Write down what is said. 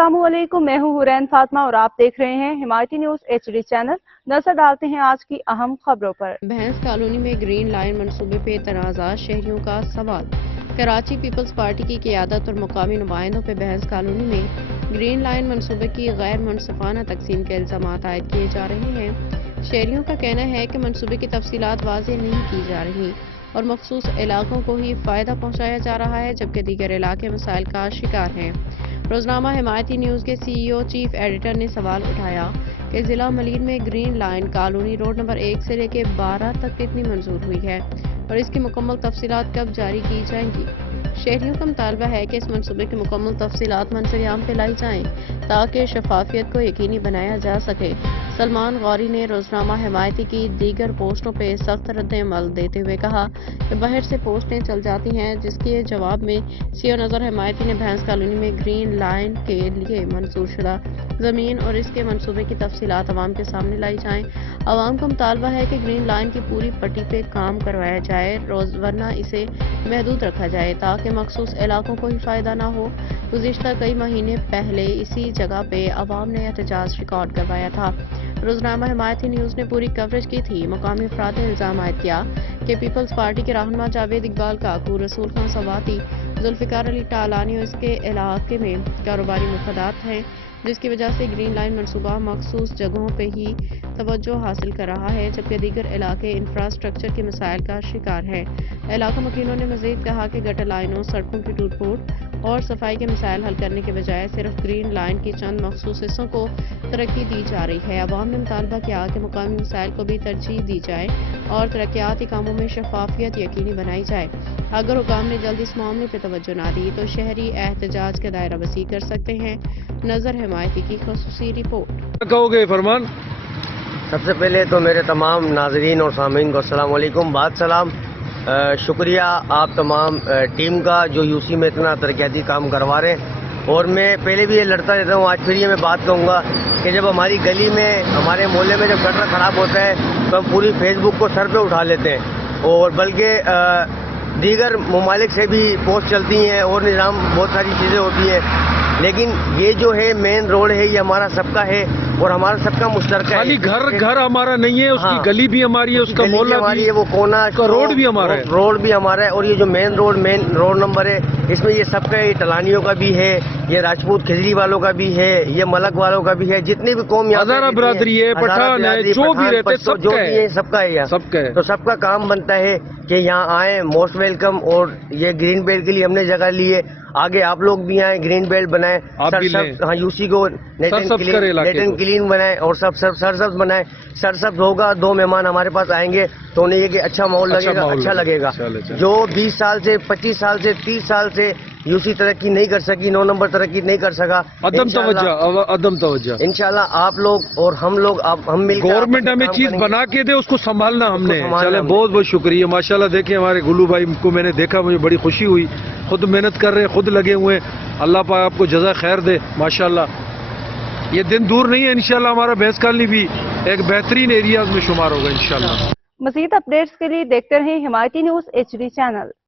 अस्सलाम वालेकुम, मैं हूँ हुरैन फातिमा और आप देख रहे हैं हिमायती न्यूज़ HD चैनल। नजर डालते हैं आज की अहम खबरों पर। भैंस कॉलोनी में ग्रीन लाइन मंसूबे पे तनाज़ा, शहरियों का सवाल। कराची पीपल्स पार्टी की क़यादत और मुकामी नुमाइंदों पे भैंस कॉलोनी में ग्रीन लाइन मंसूबे की गैर मुनसिफाना तकसीम के इल्ज़ामात आयद किए जा रहे हैं। शहरियों का कहना है कि मंसूबे की तफसीलात वाज़ेह नहीं की जा रही और मखसूस इलाकों को ही फ़ायदा पहुँचाया जा रहा है, जबकि दीगर इलाके मसाइल का शिकार हैं। रोज़नामा हिमायती न्यूज़ के CEO चीफ एडिटर ने सवाल उठाया कि ज़िला मलीर में green line colony road number 1 से लेकर 12 तक कितनी मंजूर हुई है और इसकी मुकम्मल तफसीलात कब जारी की जाएंगी। शहरियों का मुतालबा है कि इस मंसूबे की मुकम्मल तफसीलात मंजर-ए-आम पे लाई जाएं ताकि शफाफियत को यकीनी बनाया जा सके। सलमान गौरी ने रोज़नामा हिमायती की दीगर पोस्टों पे सख्त रद्द-ए-अमल देते हुए कहा कि बाहर से पोस्टें चल जाती हैं, जिसके जवाब में CEO नज़र हिमायती ने भैंस कॉलोनी में ग्रीन लाइन के लिए मंजूर शुदा ज़मीन और इसके मंसूबे की तफसीलात अवाम के सामने लाई जाएं। अवाम का मुतालबा है कि ग्रीन लाइन की पूरी पट्टी पे काम करवाया जाए, वरना इसे महदूद रखा जाए ताकि मखसूस इलाकों को ही फ़ायदा ना हो। गुज़िश्ता कई महीने पहले इसी जगह पे अवाम ने एहतजाज रिकॉर्ड करवाया था। रोज़नामा हिमायती न्यूज़ ने पूरी कवरेज की थी। मुकामी अफराद ने इल्ज़ाम आयद किया कि पीपल्स पार्टी के रहनुमा जावेद इकबाल काकू, रसूल खान सवाती, जुल्फ़िकार अली टालानी और इसके इलाके में कारोबारी मुफादात हैं, जिसकी वजह से ग्रीन लाइन मनसूबा मखसूस जगहों पे ही तवज्जो हासिल कर रहा है, जबकि दीगर इलाके इंफ्रास्ट्रक्चर के मसाइल का शिकार हैं। इलाका मकीनों ने मज़ीद कहा कि गटर लाइनों, सड़कों की टूट फूट और सफाई के मसाइल हल करने के बजाय सिर्फ ग्रीन लाइन की चंद मखसूस हिस्सों को तरक्की दी जा रही है। अवाम ने मुतालबा किया कि मुकामी मसाइल को भी तरजीह दी जाए और तरक्याती कामों में शफाफियत यकीनी बनाई जाए। अगर हुकाम ने जल्द इस मामले पर तवज्जो ना दी तो शहरी एहतजाज का दायरा वसी कर सकते हैं। नजर हिमायती की ख़ुसूसी रिपोर्ट। कहोगे फरमान? सबसे पहले तो मेरे तमाम नाजरीन और सामीन को अस्सलाम वालेकुम, बाद सलाम। शुक्रिया आप तमाम टीम का जो यूसी में इतना तरक्याती काम करवा रहे हैं। और मैं पहले भी ये लड़ता रहता हूँ, आज फिर ये मैं बात कहूँगा कि जब हमारी गली में, हमारे मोहल्ले में जब गटर ख़राब होता है तो हम पूरी फेसबुक को सर पे उठा लेते हैं और बल्कि दीगर ममालिक से भी पोस्ट चलती हैं और निज़ाम बहुत सारी चीज़ें होती हैं, लेकिन ये जो है मेन रोड है, ये हमारा सबका है और हमारा सबका मुश्तरका है। खाली घर हमारा नहीं है, उसकी हाँ, गली भी हमारी है, उसका मोहल्ला भी है, वो कोना, रोड भी हमारा है, रोड भी हमारा है। और ये जो मेन रोड नंबर है, इसमें ये सबका है, टलानियों का भी है, ये राजपूत खिजरी वालों का भी है, ये मलक वालों का भी है, जितनी भी कौम हज़ारा बिरादरी है, पठान है, जो भी रहते जो भी है, सबका है यहाँ, सबका है। तो सबका काम बनता है कि यहाँ आए, मोस्ट वेलकम। और ये ग्रीन बेल्ट के लिए हमने जगह ली है, आगे आप लोग भी आए, ग्रीन बेल्ट बनाए, हाँ यूसी को नेट एंड क्लीन बनाए और सब सरसब्ज बनाए। सरसब्ज होगा, 2 मेहमान हमारे पास आएंगे तो उन्हें ये कि अच्छा माहौल लगेगा, अच्छा लगेगा। जो 20 साल से, 25 साल से, 30 साल से यूसी तरक्की नहीं कर सकी, 9 नंबर तरक्की नहीं कर सका, अदम तवज्जो इंशाल्लाह आप लोग और हम लोग, हम मिलकर, गवर्नमेंट हमें चीज बना के दे, उसको संभालना हमने। चले, बहुत बहुत शुक्रिया। माशाल्लाह देखिए हमारे गुल्लू भाई को मैंने देखा, मुझे बड़ी खुशी हुई। खुद मेहनत कर रहे हैं, खुद लगे हुए हैं। अल्लाह पाक आपको जज़ा खैर दे। माशाल्लाह ये दिन दूर नहीं है, इंशाल्लाह हमारा भैंस कॉलोनी भी एक बेहतरीन एरियाज में शुमार होगा इंशाल्लाह। मज़ीद अपडेट्स के लिए देखते रहें हिमायती न्यूज़ HD चैनल।